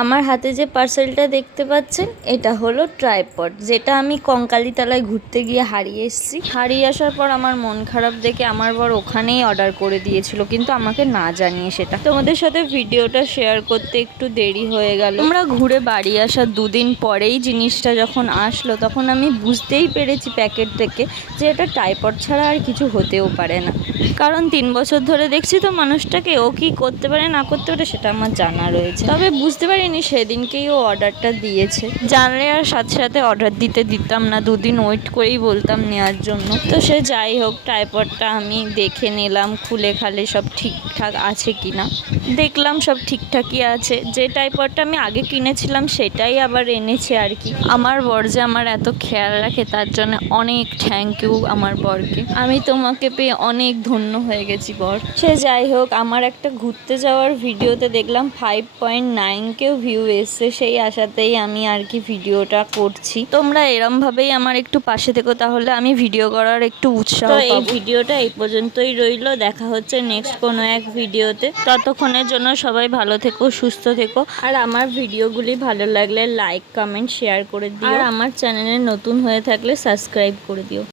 আমার হাতে যে পার্সেলটা দেখতে পাচ্ছেন এটা হলো ট্রাইপড, যেটা আমি কঙ্কালীতলায় ঘুরতে গিয়ে হারিয়ে এসেছি। হারিয়ে আসার পর আমার মন খারাপ দেখে আমার বর ওখানেই অর্ডার করে দিয়েছিল, কিন্তু আমাকে না জানিয়ে। সেটা তোমাদের সাথে ভিডিওটা শেয়ার করতে একটু দেরি হয়ে গেল। আমরা ঘুরে বাড়ি আসার দুদিন পরেই জিনিসটা যখন আসলো তখন আমি বুঝতেই পেরেছি প্যাকেট থেকে যে এটা ট্রাইপড ছাড়া আর কিছু হতেও পারে না। কারণ 3 বছর ধরে দেখছি তো মানুষটাকে, ও কি করতে পারে না করতে পারে সেটা আমার জানা রয়েছে। তবে বুঝতে পারিনি সেদিনকেই ও অর্ডারটা দিয়েছে। জানলে আর সাথে সাথে অর্ডার দিতাম না, দুদিন ওয়েট করেই বলতাম নেওয়ার জন্য। তো সে যাই হোক, ট্রাইপডটা আমি দেখে নিলাম, খুলে খালে সব ঠিকঠাক আছে কিনা। দেখলাম সব ঠিকঠাকই আছে। যে ট্রাইপডটা আমি আগে কিনেছিলাম সেটাই আবার এনেছে আর কি। আমার বর যে আমার এত খেয়াল রাখে তার জন্য অনেক থ্যাংক ইউ আমার বরকে। আমি তোমাকে পেয়ে অনেক ধন্য হয়ে গেছি বর। সে যাই হোক, আমার একটা ঘুরতে যাওয়ার ভিডিওতে দেখলাম 5.9 ভিউ এসছে, সেই আশাতেই আমি আর কি ভিডিওটা করছি। তোমরা এরমভাবেই আমার একটু পাশে থেকো, তাহলে আমি ভিডিও করার একটু উৎসাহ পাবো। এই ভিডিওটা এই পর্যন্তই রইলো, দেখা হচ্ছে নেক্সট কোনো এক ভিডিওতে। ততক্ষণের জন্য সবাই ভালো থেকো, সুস্থ থেকো। আর আমার ভিডিওগুলি ভালো লাগলে লাইক, কমেন্ট, শেয়ার করে দিও। আর আমার চ্যানেলে নতুন হয়ে থাকলে সাবস্ক্রাইব করে দিও।